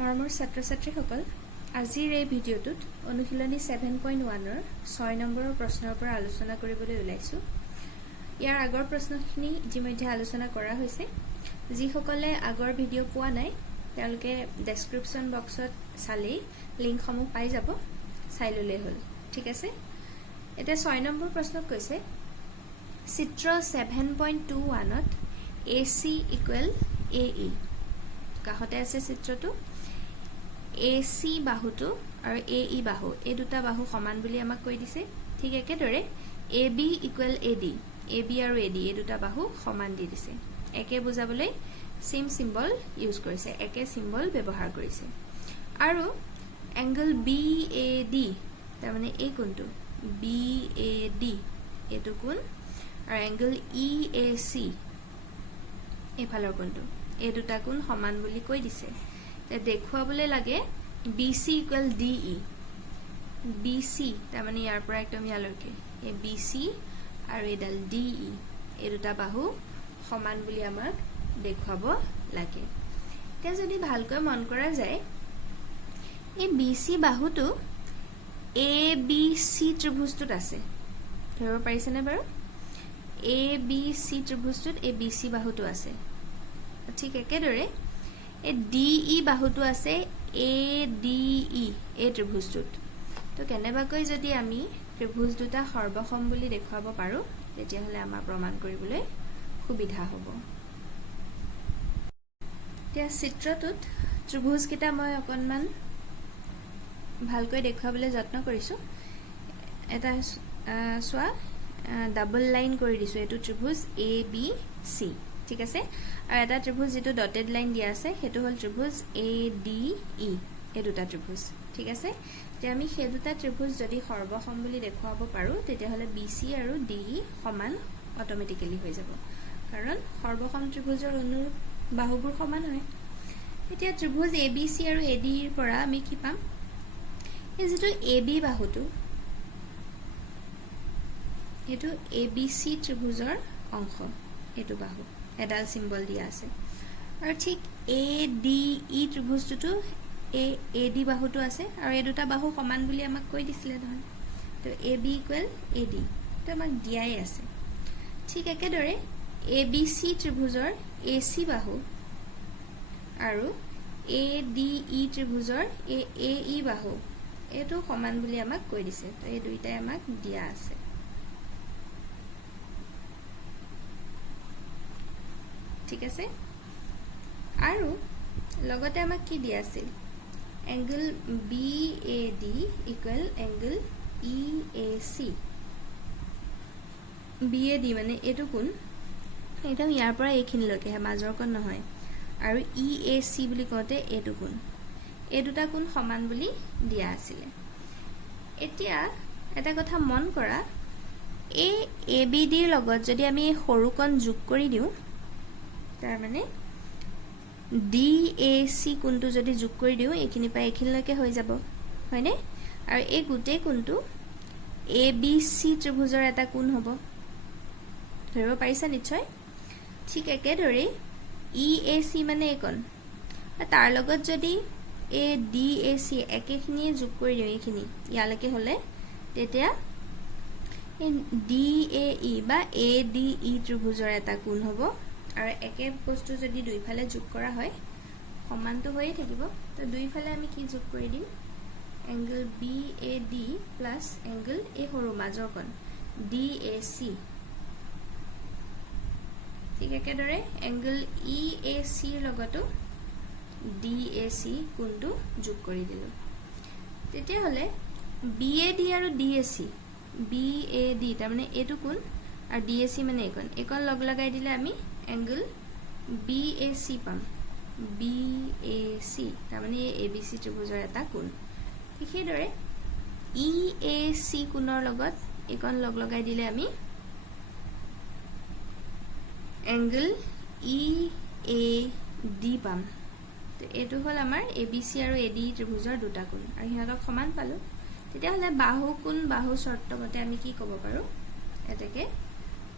মৰমৰ ছাত্ৰ-ছাত্ৰীসকল, আজিৰ এই ভিডিঅ'টোত অনুশীলনী 7.1ৰ 6 নম্বৰৰ প্ৰশ্নৰ পৰা আলোচনা কৰিবলৈ ওলাইছো। ইয়াৰ আগৰ প্ৰশ্নখিনি ইতিমধ্যে আলোচনা কৰা হৈছে। যিসকলে আগৰ ভিডিঅ' পোৱা নাই তেওঁলোকে ডেসক্ৰিপশ্যন বক্সত চালেই লিংকসমূহ পাই যাব, চাই ল'লেই হ'ল। ঠিক আছে, এতিয়া 6 নম্বৰ প্ৰশ্নত কৈছে চিত্ৰ 7.21ত AC = AE। কাষতে আছে চিত্ৰটো। AC বাহুটো আৰু AE বাহু, এই দুটা বাহু সমান বুলি আমাক কৈ দিছে। ঠিক একেদৰে AB = AD, AB আৰু AD এই দুটা বাহু সমান দি দিছে। একে বুজাবলৈ সেম সিম্বল ইউজ কৰিছে, একে সিম্বল ব্যৱহাৰ কৰিছে। আৰু এংগল BAD, তাৰমানে এই কোণটো BAD এইটো কোণ, আৰু এংগল EAC এইফালৰ কোণটো, এই দুটা কোণ সমান বুলি কৈ দিছে। দেখুৱাবলৈ লাগে BC = DE, BC তাৰমানে ইয়াৰ পৰা একদম ইয়ালৈকে এই BC আৰু এডাল DE এই দুটা বাহু সমান বুলি আমাক দেখুৱাব লাগে। এতিয়া যদি ভালকৈ মন কৰা যায়, এই BC বাহুটো ABC ত্ৰিভুজটোত আছে, ধৰিব পাৰিছেনে বাৰু? ABC ত্ৰিভুজটোত এই BC বাহুটো আছে। ঠিক একেদৰে এই DE বাহুটো আছে ADE এই ত্ৰিভুজটোত। তো কেনেবাকৈ যদি আমি ত্ৰিভুজ দুটা সৰ্বসম বুলি দেখুৱাব পাৰোঁ তেতিয়াহ'লে আমাৰ প্ৰমাণ কৰিবলৈ সুবিধা হ'ব। এতিয়া চিত্ৰটোত ত্ৰিভুজকেইটা মই অকণমান ভালকৈ দেখুৱাবলৈ যত্ন কৰিছোঁ। এটা চোৱা, ডাবল লাইন কৰি দিছোঁ, এইটো ত্ৰিভুজ ABC। ঠিক আছে, আৰু এটা ত্ৰিভুজ যিটো ডটেড লাইন দিয়া আছে সেইটো হ'ল ত্ৰিভুজ ADE, এই দুটা ত্ৰিভুজ। ঠিক আছে, এতিয়া আমি সেই দুটা ত্ৰিভুজ যদি সৰ্বসম বুলি দেখুৱাব পাৰোঁ তেতিয়াহ'লে BC আৰু DE সমান অট'মেটিকেলি হৈ যাব, কাৰণ সৰ্বসম ত্ৰিভুজৰ অনুৰূপ বাহুবোৰ সমান হয়। এতিয়া ত্ৰিভুজ ABC আৰু ADEৰ পৰা আমি কি পাম? এই যিটো AB বাহুটো, এইটো ABC ত্ৰিভুজৰ অংশ, এইটো বাহু এডাল চিম্বল দিয়া আছে। আৰু ঠিক ADE ত্ৰিভুজটোতো এই AD বাহুটো আছে, আৰু এই দুটা বাহু সমান বুলি আমাক কৈ দিছিলে নহয়। তো AB = AD তো আমাক দিয়াই আছে। ঠিক একেদৰে ABC ত্ৰিভুজৰ AC বাহু আৰু ADE ত্ৰিভুজৰ AE বাহু এইটো সমান বুলি আমাক কৈ দিছে। তো এই দুইটাই আমাক দিয়া আছে। ঠিক আছে, আৰু লগতে আমাক কি দিয়া আছিল? Angle BAD = angle EAC। BAD মানে এইটো কোণ একদম ইয়াৰ পৰা এইখিনিলৈকে, মাজৰ কোণ নহয়। আৰু EAC বুলি কওঁতে এইটো কোণ, এই দুটা কোণ সমান বুলি দিয়া আছিলে। এতিয়া এটা কথা মন কৰা, এই ABDৰ লগত যদি আমি এই সৰু কোণ যোগ কৰি দিওঁ, তাৰমানে DAC কোণটো যদি যোগ কৰি দিওঁ এইখিনিৰ পৰা এইখিনিলৈকে হৈ যাব, হয়নে? আৰু এই গোটেই কোণটো ABC ত্ৰিভুজৰ এটা কোণ হ'ব, ধৰিব পাৰিছা নিশ্চয়। ঠিক একেদৰে EAC মানে এই কোণ, তাৰ লগত যদি এই DAC একেখিনিয়ে যোগ কৰি দিওঁ এইখিনি ইয়ালৈকে হ'লে, তেতিয়া এই DAE বা ADE ত্ৰিভুজৰ এটা কোণ হ'ব। আৰু একে বস্তু যদি দুইফালে যোগ কৰা হয় সমানটো হৈয়ে থাকিব। তো দুইফালে আমি কি যোগ কৰি দিম? এংগল BAD প্লাছ এংগল এই সৰু মাজৰ কোণ DAC। ঠিক একেদৰে এংগল EACৰ লগতো DAC কোণটো যোগ কৰি দিলোঁ। তেতিয়াহ'লে BAD আৰু DAC, BAD তাৰমানে এইটো কোণ আৰু DAC মানে এইকণ লগ লগাই দিলে আমি এংগল BAC পাম। BAC তাৰমানে এই ABC ত্ৰিভুজৰ এটা কোণ। ঠিক সেইদৰে EAC কোণৰ লগত এইকণ লগ লগাই দিলে আমি এংগল EAD পাম। তো এইটো হ'ল আমাৰ ABC আৰু ADE ত্ৰিভুজৰ দুটা কোণ, আৰু সিহঁতক সমান পালোঁ। তেতিয়াহ'লে বাহু কোণ বাহু চৰ্তমতে আমি কি ক'ব পাৰোঁ? এতেকে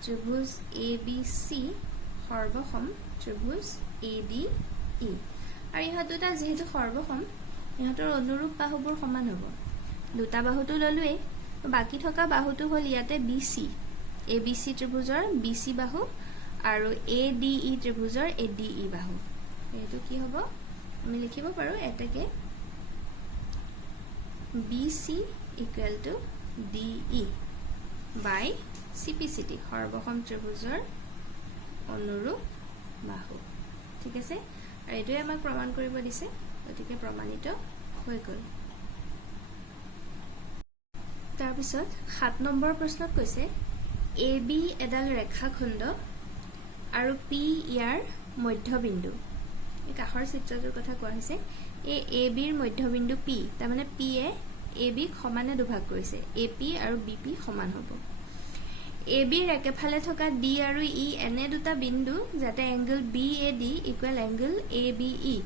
ত্ৰিভুজ ABC সৰ্বসম ত্ৰিভুজ ADE। আৰু ইহঁত দুটা যেহেতু সৰ্বসম ইহঁতৰ অনুৰূপ বাহুবোৰ সমান হ'ব দুটা বাহুটো ললোৱেই বাকি থকা বাহুটো হ'ল ইয়াতে BC ABC ত্ৰিভুজৰ BC বাহু আৰু ADE ত্ৰিভুজৰ ADE বাহু এইটো কি হ'ব আমি লিখিব পাৰো এটাকে BC equal to DE by CPCT সৰ্বসম ত্ৰিভুজৰ অনুৰূপ বাহু ঠিক আছে আৰু এটোই আমাক প্ৰমাণ কৰিব দিছে গতিকে প্ৰমাণিত হৈ গ'ল তাৰ পিছত 7 নম্বৰ প্ৰশ্নত কৈছে AB এডাল ৰেখাখণ্ড আৰু P ইয়াৰ মধ্যবিন্দু এই কাষৰ চিত্ৰটোৰ কথা কোৱা হৈছে এই AB ৰ মধ্যবিন্দু P তাৰ মানে P এ AB ক সমানে দুভাগ কৰিছে AP আৰু BP সমান হ'ব AB ৰ একেফালে থকা D আৰু E এনে দুটা বিন্দু যাতে angle BAD equal angle ABE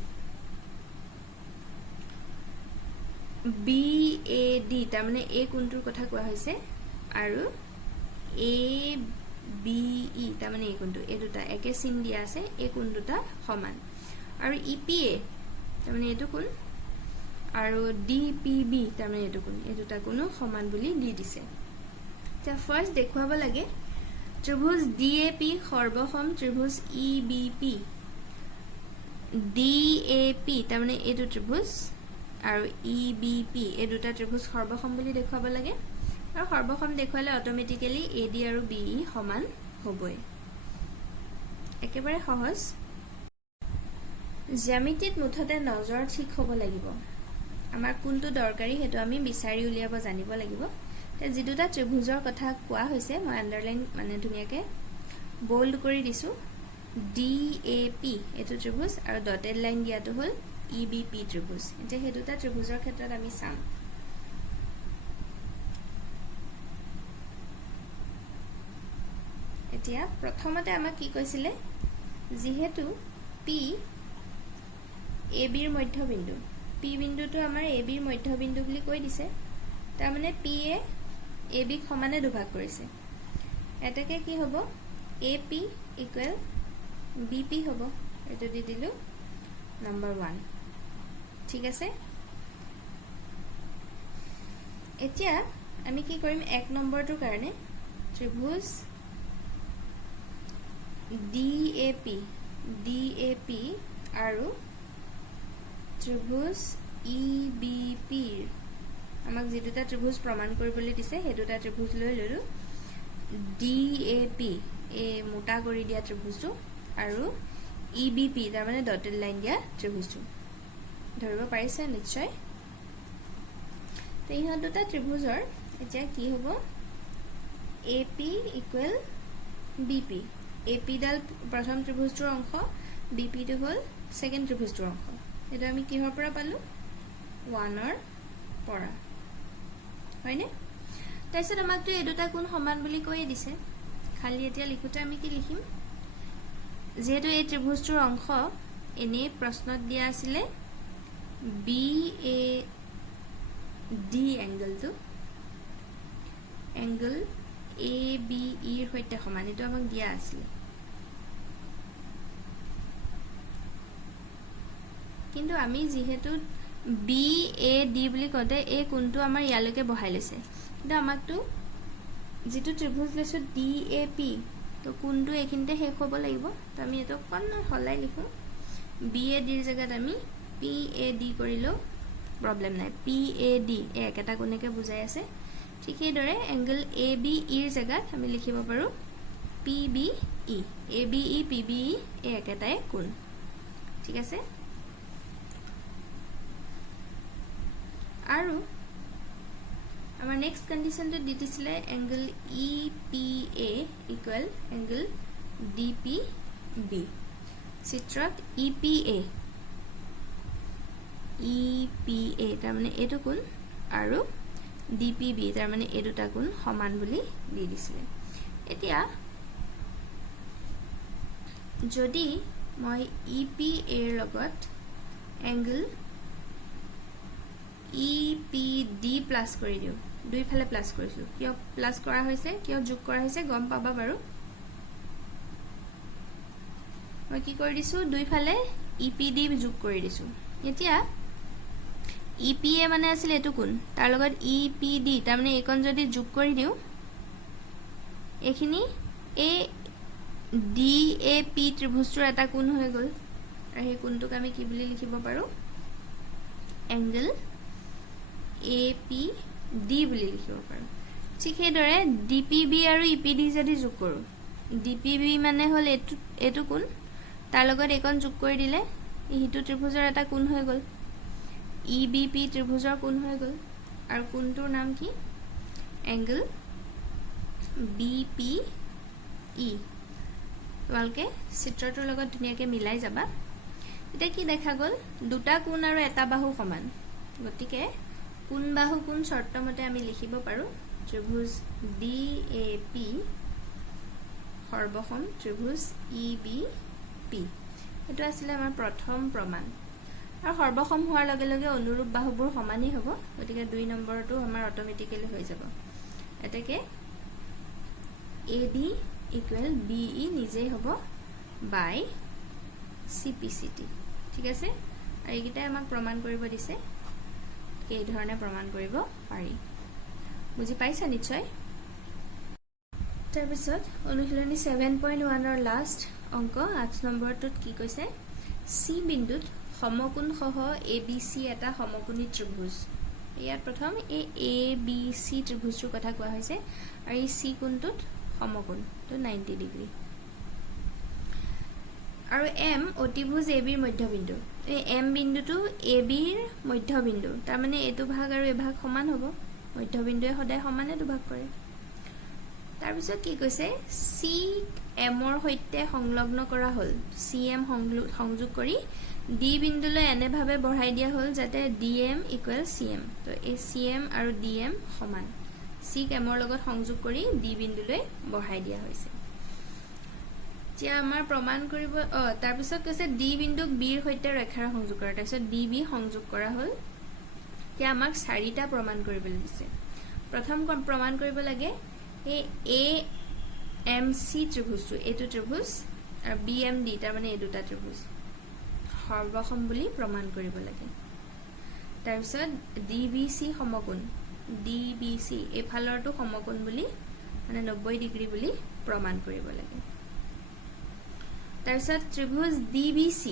BAD তাৰ মানে এই কোণটোৰ কথা কোৱা হৈছে আৰু ABE তাৰ মানে এই কোণটো এই দুটা একে চিন দিয়া আছে এই কোণ দুটা সমান আৰু EPA তাৰ মানে এইটো কোণ আৰু DPB তাৰ মানে এইটো কোণ এই দুটা কোণো সমান বুলি দি দিছে তা ফাৰ্স্ট দেখুৱাব লাগে ত্ৰিভুজ DAP সৰ্বসম ত্ৰিভুজ EBP DAP তাৰ মানে এইটো ত্ৰিভুজ আৰু EBP এই দুটা ত্ৰিভুজ সৰ্বসম বুলি দেখুৱাব লাগে আৰু সৰ্বসম দেখুৱালে অটোমেটিক্যালি AD আৰু BE সমান হ'বই একেবাৰে সহজ জ্যামিতিত মুঠতে নজৰ ঠিক হ'ব লাগিব আমাৰ কোনটো দৰকাৰী হেতু আমি বিচাৰি উলিয়াব জানিব লাগিব তে যি দুটা ত্ৰিভুজৰ কথা কোৱা হৈছে মই আন্ডাৰলাইন মানে ধুনিয়াকে বোল্ড কৰি দিছো DAP এটো ত্ৰিভুজ আৰু ডটেড লাইন দিয়াটো হ'ল EBP ত্ৰিভুজ এতিয়া হে দুটা ত্ৰিভুজৰ ক্ষেত্ৰত আমি চাম এতিয়া প্ৰথমতে আমাক কি কৈছিলে যেহেতু P AB ৰ মধ্যবিন্দু P বিন্দুটো আমাৰ AB ৰ মধ্যবিন্দু বুলি কৈ দিছে তাৰ মানে P এ AB ক সমানে দুভাগ কৰিছে এটাকে কি হ'ব AP ইকুৱেল BP হ'ব এটো দি দিলো নাম্বাৰ 1 ঠিক আছে এতিয়া আমি কি কৰিম এক নম্বৰটোৰ কাৰণে ত্ৰিভুজ DAP আৰু ত্ৰিভুজ EBP আমাক যে দুটা ত্ৰিভুজ প্ৰমাণ কৰিবলৈ দিছে হে দুটা ত্ৰিভুজ লৈ ললো DAP এ মোটা কৰি দিয়া ত্ৰিভুজটো আৰু EBP তাৰ মানে ডটেড লাইন দিয়া ত্ৰিভুজটো ধৰিব পাৰিছে নিশ্চয় তে ইহঁত দুটা ত্ৰিভুজৰ এতিয়া কি হ'ব AP ইকুৱেল BP AP ডাল প্ৰথম ত্ৰিভুজটোৰ অংশ BP টো হ'ল সেকেন্ড ত্ৰিভুজটোৰ অংশ এটা আমি কিহৰ পৰা পালো 1 ৰ পৰা হয়নে তাৰপিছত আমাকটো এই দুটা কোণ সমান বুলি কৈ দিছে খালি এতিয়া লিখোতে আমি কি লিখিম যেহেতু এই ত্ৰিভুজটোৰ অংশ এনে প্ৰশ্নত দিয়া আছিল BAD এংগলটো এংগল ABE ৰ সৈতে সমান এটো আমাক দিয়া আছিল কিন্তু আমি যেহেতু BAD বুলি কতে এই কোণটো আমাৰ ইয়ালৈকে বহাই লৈছে কিন্তু আমাকটো যেটো ত্ৰিভুজ লৈছো DAP তো কোণটো এখিনতে শেষ হ'ব লাগিব তো আমি এটো কোন হলাই লিখো BAD ৰ জায়গাত আমি PAD কৰিলো প্ৰবলেম নাই PAD একেটা কোণকে বুজাই আছে ঠিক এইদৰে এংগল ABE ৰ জায়গাত আমি লিখিব পাৰো PBE ABE PBE একেটাই কোণ ঠিক আছে আৰু আমাৰ নেক্সট কন্ডিশনটো দিছিলে angle EPA equal angle DPB চিত্ৰত EPA তাৰ মানে এটো কোণ আৰু DPB তাৰ মানে এই দুটা কোণ সমান বুলি দি দিছিলে এতিয়া যদি মই EPA ৰ লগত এংগল EPD প্লাস কৰি দিও দুই ফালে প্লাস কৰিছো কিয় প্লাস কৰা হৈছে কিয় যোগ কৰা হৈছে গম পাবা বাৰু মই কি কৰি দিছো দুই ফালে EPD যোগ কৰি দিছো এতিয়া EPA মানে আছিল এটো কোন তাৰ লগত EPD তাৰ মানে এইকন যদি যোগ কৰি দিও এখিনি এ DAP ত্ৰিভুজৰ এটা কোণ হৈ গল আৰু এই কোণটোক আমি কি বুলি লিখিব পাৰো এংগল APD বুলি লিখিব পাৰো ঠিক সেইদৰে DPB আৰু EPD যদি যোগ কৰো DPB মানে হল এটো কোণ তাৰ লগত এইকন যোগ কৰি দিলে ইহিটো ত্ৰিভুজৰ এটা কোণ হৈ গল EBP ত্ৰিভুজৰ কোণ হৈ গল আৰু কোণটোৰ নাম কি এংগল BPE তোমালকে চিত্ৰটোৰ লগত ধুনিয়াকে মিলাই যাবা এটা কি দেখা গল দুটা কোণ আৰু এটা বাহু সমান গতিকে কোণ বাহু কোণ শৰ্তমতে আমি লিখিব পাৰো ত্ৰিভুজ DAP সৰ্বসম ত্ৰিভুজ EBP এটো আছিল আমাৰ প্ৰথম প্ৰমাণ আৰু সৰ্বসম হোৱাৰ লগে লগে অনুৰূপ বাহুবোৰ সমানই হ'ব গতিকে 2 নম্বৰটো আমাৰ অটোমেটিক্যালি হৈ যাব এটাকে AD equal BE নিজেই হ'ব by CPCT ঠিক আছে আৰু এইকিটা আমাক প্ৰমাণ কৰিব দিছে এই ধৰণে প্ৰমাণ কৰিব পাৰি বুজি পাইছা নিশ্চয় তাৰপিছত অনুশীলনী 7.1 ৰ লাষ্ট অংক 8 নম্বৰটোত কি কৈছে C বিন্দুত সমকোণ সহ ABC এটা সমকোণী ত্ৰিভুজ ইয়াত প্ৰথম এই ABC ত্ৰিভুজৰ কথা কোৱা হৈছে আৰু এই C কোণটোত সমকোণ তো 90 ডিগ্ৰী আৰু M অতিভুজ AB ৰ মধ্যবিন্দু এই M বিন্দুটো AB ৰ মধ্যবিন্দু তাৰ মানে এটো ভাগ আৰু এ ভাগ সমান হ'ব মধ্যবিন্দুৱে সদায় সমানে দুভাগ কৰে তাৰ পিছত কি কৈছে C M ৰ সৈতে সংলগ্ন কৰা হল CM সংযোগ কৰি D বিন্দুলৈ এনে ভাবে বঢ়াই দিয়া হল যাতে DM equal CM তো এই CM আৰু DM সমান C M ৰ লগত সংযোগ কৰি D বিন্দুলৈ বঢ়াই দিয়া হৈছে যে আমাৰ প্ৰমাণ কৰিব তাৰ পিছত কৈছে D বিন্দুক B ৰ সৈতে ৰেখাৰ সংযোগ কৰা তাৰ পিছত DB সংযোগ কৰা হল যে আমাক 4টা প্ৰমাণ কৰিবলৈ দিছে প্ৰথম প্ৰমাণ কৰিব লাগে এই AMC ত্ৰিভুজটো এটো ত্ৰিভুজ আৰু BMD তাৰ মানে এই দুটা ত্ৰিভুজ সৰ্বসম বুলি প্ৰমাণ কৰিব লাগে তাৰ পিছত DBC সমকোণ DBC এফালৰটো সমকোণ বুলি মানে 90 ডিগ্ৰী বুলি প্ৰমাণ কৰিব লাগে তাৰ পিছত ত্ৰিভুজ DBC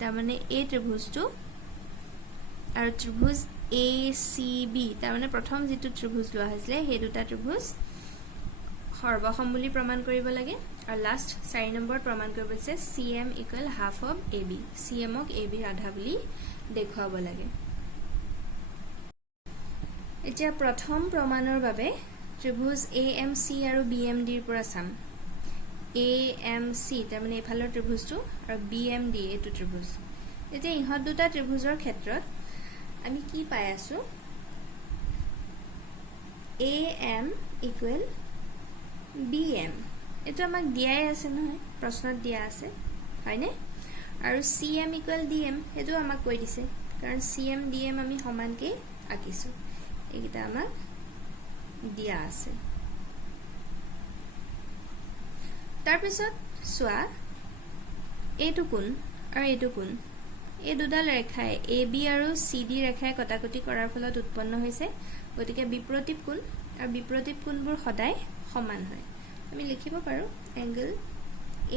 তাৰ মানে এই ত্ৰিভুজটো আৰু ত্ৰিভুজ ACB তাৰ মানে প্ৰথম যেটো ত্ৰিভুজ লোৱা হৈছিলে সেই দুটা ত্ৰিভুজ সৰ্বসম বুলি প্ৰমাণ কৰিব লাগে আৰু লাষ্ট 4 নম্বৰ প্ৰমাণ কৰিব আছে CM equal half of AB CM ক AB ৰ আধা বুলি দেখুৱাব লাগে এতিয়া প্ৰথম প্ৰমাণৰ বাবে ত্ৰিভুজ AMC আৰু BMD ৰ পৰা চাম AMC তাৰ মানে এফালৰ ত্ৰিভুজটো আৰু BMD এটো ত্ৰিভুজ এতিয়া ইহত দুটা ত্ৰিভুজৰ ক্ষেত্ৰত আমি কি পাই আছো AM equal BM এটো আমাক দিয়াই আছে নহয় প্ৰশ্নত দিয়া আছে হয়নে আৰু CM equal DM এটো আমাক কৈ দিছে কাৰণ CM DM আমি সমানকে আকিছো এইটা আমাক দিয়া আছে তাৰ পিছত সোৱা এটো কোণ আৰু এটো কোণ এই দুডাল ৰেখাই AB আৰু CD ৰেখাই কটাকটি কৰাৰ ফলত উৎপন্ন হৈছে গতিকে বিপৰীত কোণ আৰু বিপৰীত কোণবোৰ সদায় সমান হয় আমি লিখিব পাৰো angle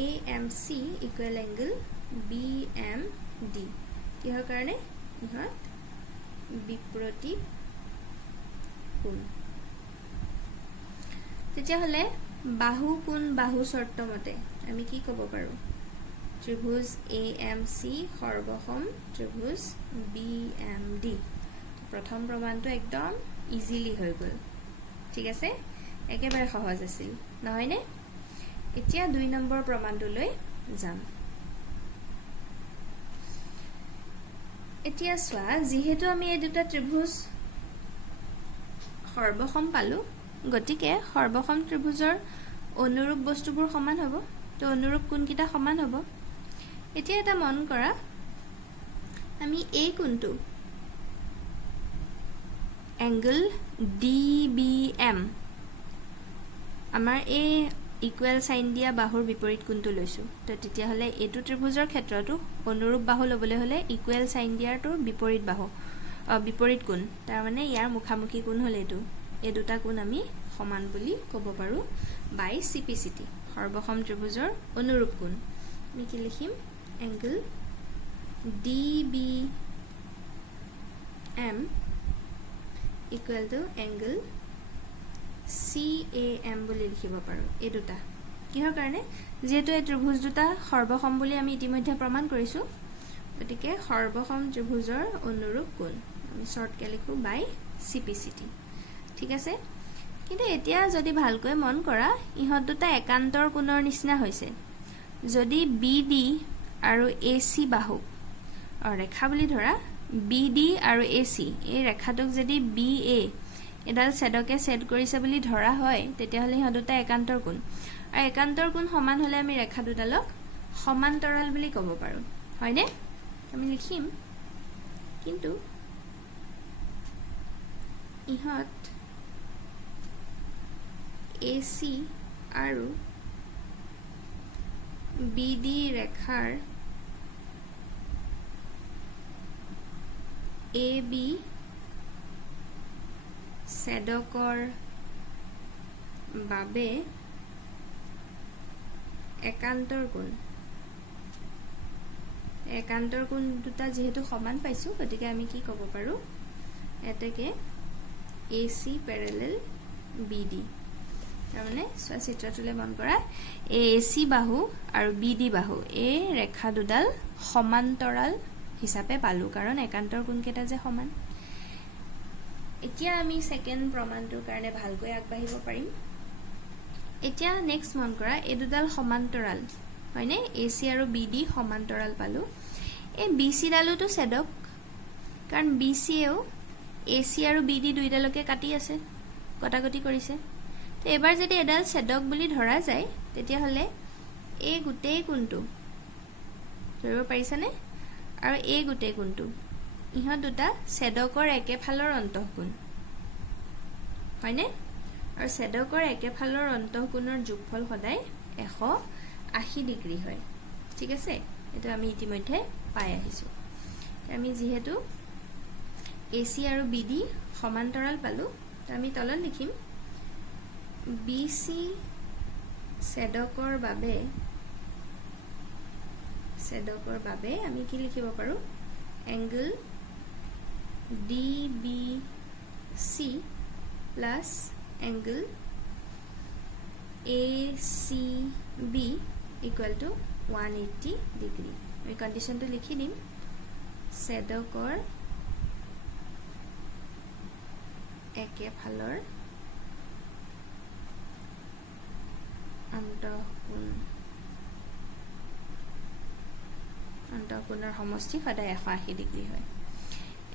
AMC equal angle BMD কিহৰ কাৰণে ইহত বিপৰীত কোণ তেতিয়া হলে বাহু কোণ বাহু শৰ্ত মতে আমি কি ক'ব পাৰো ত্ৰিভুজ AMC সৰ্বসম ত্ৰিভুজ BMD প্ৰথম প্ৰমাণটো একদম ইজিলি হৈ গল ঠিক আছে একেবাৰে সহজ আছিল নহয় নে এতিয়া 2 নম্বৰ প্ৰমাণটো লৈ যাম এতিয়া সোৱা যেহেতু আমি এই দুটা ত্ৰিভুজ সৰ্বসম পালো গতিকে সৰ্বসম ত্ৰিভুজৰ অনুৰূপ বস্তুবোৰ সমান হ'ব তো অনুৰূপ কোণকিটা সমান হ'ব এতিয়া এটা মন কৰা আমি এই কোণটো এংগল DBM আমাৰ এই ইকুৱেল সাইন দিয়া বাহুৰ বিপৰীত কোণটো লৈছো তো তেতিয়া হলে এটো ত্ৰিভুজৰ ক্ষেত্ৰটো অনুৰূপ বাহু লবলৈ হলে ইকুৱেল সাইন দিয়াৰটো বিপৰীত বাহু বিপৰীত কোণ তাৰ মানে ইয়াৰ মুখামুখি কোণ হলে এটো এই দুটা কোণ আমি সমান বুলি ক'ব পাৰো বাই সিপিসিটি সৰ্বসম ত্ৰিভুজৰ অনুৰূপ কোণ আমি কি লিখিম angle DBM equal to angle CAM বুলি লিখিব পাৰো এই দুটা কিহৰ কাৰণে যেহেতু এই ত্ৰিভুজ দুটা সৰ্বসম বুলি আমি ইতিমধ্যে প্ৰমাণ কৰিছো গতিকে সৰ্বসম ত্ৰিভুজৰ অনুৰূপ কোণ আমি শৰ্টকে লিখো বাই সিপিসিটি ঠিক আছে কিন্তু এতিয়া যদি ভালকৈ মন কৰা ইহত দুটা একান্তৰ কোণৰ নিচিনা হৈছে যদি BD আৰু AC বাহু ৰেখা বুলি ধৰা BD আৰু AC এই ৰেখাটোক যদি BA এডাল ছেদকে ছেদ কৰিছে বুলি ধৰা হয় তেতিয়া হলে ইহত দুটা একান্তৰ কোণ আৰু একান্তৰ কোণ সমান হলে আমি ৰেখা দুডালক সমান্তৰাল বুলি ক'ব পাৰো হয়নে আমি লিখিম কিন্তু ইহত AC আৰু BD ৰেখাৰ AB ছেদকৰ বাবে একান্তৰ কোণ দুটা যেহেতু সমান পাইছো গতিকে আমি কি ক'ব পাৰো এতেকে AC প্যাৰালেল BD তাৰমানে চিত্ৰটোলে মন কৰা AC বাহু আৰু BD বাহু এই ৰেখা দুডাল সমান্তৰাল হিচাপে পালো কাৰণ একান্তৰ কোণ কেটা যে সমান এতিয়া আমি সেকেন্ড প্ৰমাণটোৰ কাৰণে ভালকৈ আগবাঢ়িব পাৰিম এতিয়া নেক্সট মন কৰা এই দুডাল সমান্তৰাল হয়নে AC আৰু BD সমান্তৰাল পালো এই BC ডালটো ছেদক কাৰণ BC এও AC আৰু BD দুইডালকে কাটি আছে কটাকটি কৰিছে তো এবাৰ যদি এডাল ছেদক বুলি ধৰা যায় তেতিয়া হলে এই গুটেই কোণটো ধৰিব পাৰিছানে আৰু এই গুটেই কোণটো ইহত দুটা ছেদকৰ একেফালৰ অন্তঃকোণ হয়নে আৰু ছেদকৰ একেফালৰ অন্তঃকোণৰ যোগফল সদায় 180 ডিগ্ৰী হয় ঠিক আছে এটা আমি ইতিমধ্যে পাই আহিছো আমি যেহেতু AC আৰু BD সমান্তৰাল পালো তো আমি তলত লিখিম BC ছেদকৰ বাবে আমি কি লিখিব পাৰো angle DBC plus angle ACB equal to 180 degree আমি কন্ডিশনটো লিখি দিম ছেদকৰ একেফালৰ অন্তঃকোণৰ সমষ্টি সদায় 180 ডিগ্ৰী হয়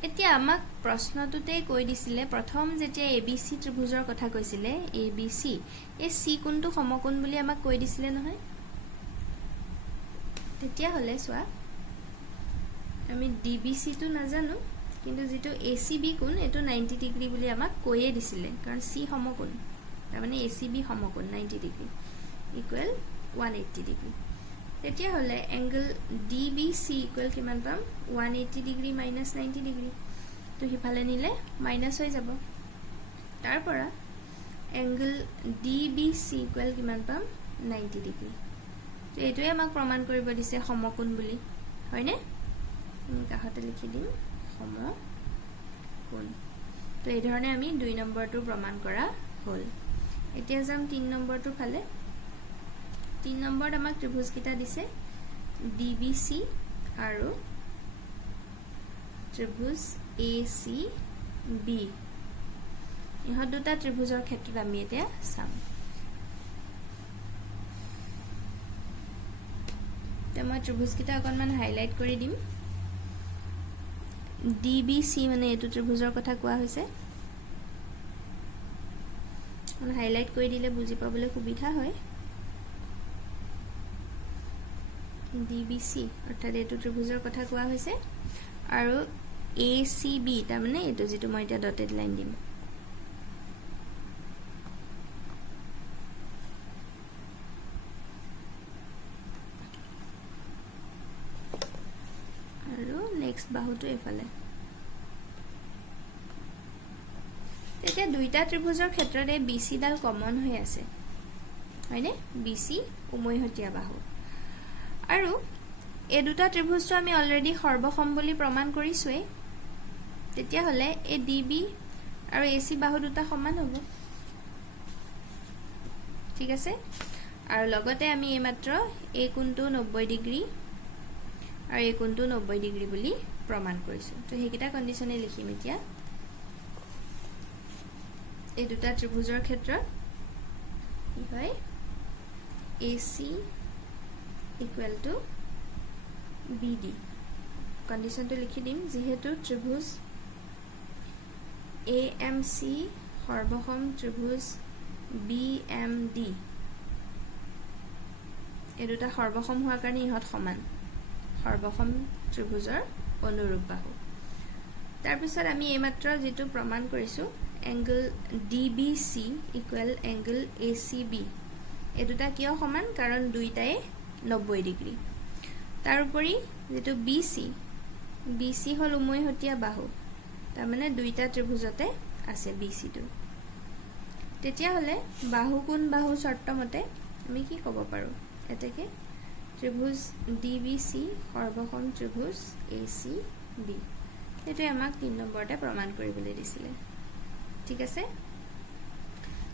এতিয়া আমাক প্ৰশ্নটোতে কৈ দিছিলে প্ৰথম যেতিয়া ABC ত্ৰিভুজৰ কথা কৈছিলে ABC এই C কোণটো সমকোণ বুলি আমাক কৈ দিছিলে নহয় তেতিয়া হলে সোৱা আমি DBC টো নাজানো কিন্তু যেটো ACB কোণ এটো 90 ডিগ্ৰী বুলি আমাক কৈয়ে দিছিলে কাৰণ C সমকোণ তাৰ মানে ACB সমকোণ 90 ডিগ্ৰী ইকুৱেল 180 ডিগ্ৰী তেতিয়া হলে angle DBC ইকুৱেল কিমান পাম 180 ডিগ্ৰী মাইনাস 90 ডিগ্ৰী তো হিফালে নিলে মাইনাস হৈ যাব তাৰ পৰা angle DBC ইকুৱেল কিমান পাম 90 ডিগ্ৰী তো এটোৱে আমাক প্ৰমাণ কৰিব দিছে সমকোণ বুলি হয়নে আমি কাহতে লিখি দিম সমকোণ তো এই ধৰণে আমি 2 নম্বৰটো প্ৰমাণ কৰা হল এতিয়া যাম 3 নম্বৰটো ফালে 3 নম্বৰত আমাক ত্ৰিভুজ কিটা দিছে DBC আৰু ত্ৰিভুজ ACB ইহত দুটা ত্ৰিভুজৰ ক্ষেত্ৰত আমি এতিয়া চাম তো মই ত্ৰিভুজ কিটা অকনমান হাইলাইট কৰি দিম DBC মানে এটো ত্ৰিভুজৰ কথা কোৱা হৈছে মানে হাইলাইট কৰি দিলে বুজি পাবলৈ সুবিধা হয় DBC অৰ্থাৎ এটো ত্ৰিভুজৰ কথা কোৱা হৈছে আৰু ACB তাৰ মানে এটো যেটো মই এটা ডটেড লাইন দিম। নেক্সট বাহুটো এফালে তেতিয়া দুইটা ত্ৰিভুজৰ ক্ষেত্ৰত এই BC ডাল কমন হৈ আছে হয়নে BC উমৈহতীয়া বাহু আৰু এই দুটা ত্ৰিভুজটো আমি অলৰেডি সৰ্বসম বুলি প্ৰমাণ কৰিছোৱে তেতিয়া হলে এই DB আৰু AC বাহু দুটা সমান হ'ব ঠিক আছে আৰু লগতে আমি এইমাত্ৰ এই কোণটো 90 ডিগ্ৰী আৰু এই কোণটো 90 ডিগ্ৰী বুলি প্ৰমাণ কৰিছো তো হেকিটা কন্ডিশনে লিখিম এতিয়া এই দুটা ত্ৰিভুজৰ ক্ষেত্ৰত কি হয় AC equal to BD condition to লিখি দিম যেহেতু ত্ৰিভুজ AMC সৰ্বসম ত্ৰিভুজ BMD এই দুটা সৰ্বসম হোৱাৰ কাৰণে ইহত সমান সৰ্বসম ত্ৰিভুজৰ অনুৰূপ বাহু তাৰ পিছত আমি এইমাত্ৰ যেটো প্ৰমাণ কৰিছো angle DBC equal angle ACB এই দুটা কিয় সমান কাৰণ দুইটাই 90 ডিগ্ৰী তাৰ উপৰি যেটো BC হল উমৈহতীয়া বাহু তাৰ মানে দুইটা ত্ৰিভুজতে আছে BC টো তেতিয়া হলে বাহু কোণ বাহু শৰ্তমতে আমি কি ক'ব পাৰো এতেকে ত্ৰিভুজ DBC সৰ্বসম ত্ৰিভুজ ACB এটো আমাক 3 নম্বৰতে প্ৰমাণ কৰিবলৈ দিছিলে ঠিক আছে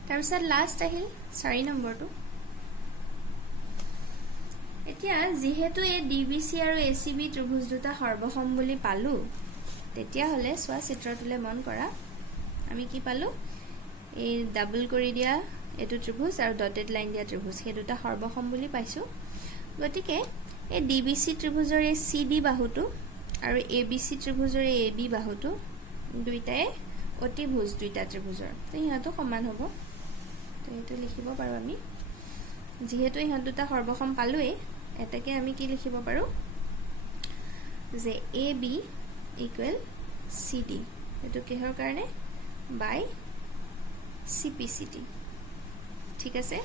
তাৰ পিছত লাষ্ট আহিল 4 নম্বৰটো এতিয়া যেহেতু এই DBC আৰু ACB ত্ৰিভুজ দুটা সৰ্বসম বুলি পালো তেতিয়া হলে সোৱা চিত্ৰটোলে মন কৰা আমি কি পালো এই ডাবল কৰি দিয়া এটো ত্ৰিভুজ আৰু ডটেড লাইন দিয়া ত্ৰিভুজ হে দুটা সৰ্বসম বুলি পাইছো গতিকে এই DBC ত্ৰিভুজৰ এই CD বাহুটো আৰু ABC ত্ৰিভুজৰ এই AB বাহুটো দুইটাই অতিভুজ দুইটা ত্ৰিভুজৰ তো ইহাটো সমান হ'ব তো এটো লিখিব পাৰো আমি যেহেতু ইহত দুটা সৰ্বসম পালোৱে এটাকে আমি কি লিখিব পাৰো যে AB equal CD এটো কিহৰ কাৰণে বাই CPCD ঠিক আছে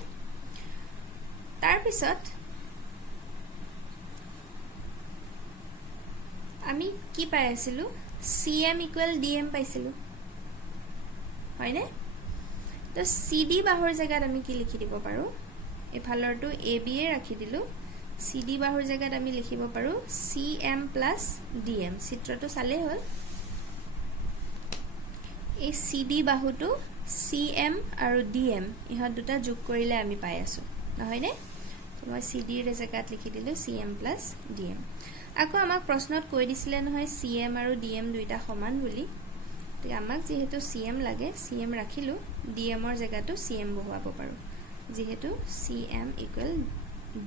তাৰ পিছত আমি কি পাই আছিলো CM equal DM পাইছিলো হয়নে তো CD বাহুৰ জায়গাত আমি কি লিখি দিব পাৰো এফালৰটো AB এ ৰাখি দিলো CD বাহুৰ জায়গাত আমি লিখিব পাৰো CM plus DM চিত্ৰটো চালে হল এই CD বাহুটো CM আৰু DM ইহত দুটা যোগ কৰিলে আমি পাই আছো নহয়নে তো মই CD ৰ জায়গাত লিখি দিলো CM plus DM আকৌ আমাক প্ৰশ্নত কৈ দিছিলে নহয় CM আৰু DM দুইটা সমান বুলি তো আমাক যেহেতু CM লাগে CM ৰাখিলো DM ৰ জায়গাটো CM বহুৱাব পাৰো যেহেতু CM equal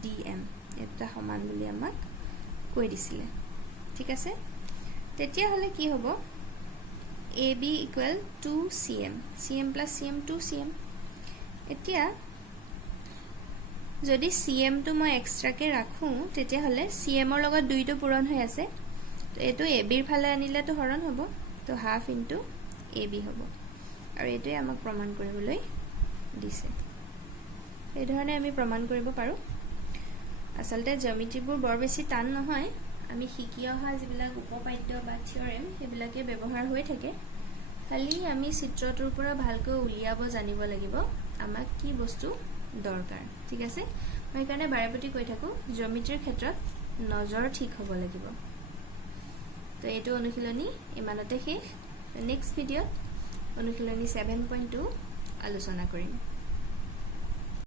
DM এটা সমান বুলি আমাক কৈ দিছিলে ঠিক আছে তেতিয়া হলে কি হ'ব AB equal 2CM CM plus CM 2CM এতিয়া যদি CM টো মই এক্সট্ৰাকে ৰাখো তেতিয়া হলে CM ৰ লগত দুইটো পূৰণ হৈ আছে তো এটো AB ৰ ফালে আনিলে তো হৰণ হ'ব তো হাফ ইনটু AB হ'ব আৰু এটোই আমাক প্ৰমাণ কৰিবলৈ দিছে এই ধৰণে আমি প্ৰমাণ কৰিব পাৰো আসলতে জ্যামিতিবোৰ বৰ বেছি টান নহয় আমি শিকি অহা যিবিলাক উপপাদ্য বা থিওৰেম হেবিলাকে ব্যৱহাৰ হৈ থাকে খালি আমি চিত্ৰটোৰ পৰা ভালকৈ উলিয়াব জানিব লাগিব আমাক কি বস্তু দৰকাৰ ঠিক আছে মই কাৰণে বাৰেপতি কৈ থাকো জ্যামিতিৰ ক্ষেত্ৰত নজৰ ঠিক হ'ব লাগিব তো এটো অনুশীলনী ইমানতে শেষ নেক্সট ভিডিঅ' অনুশীলনী 7.2 আলোচনা কৰিম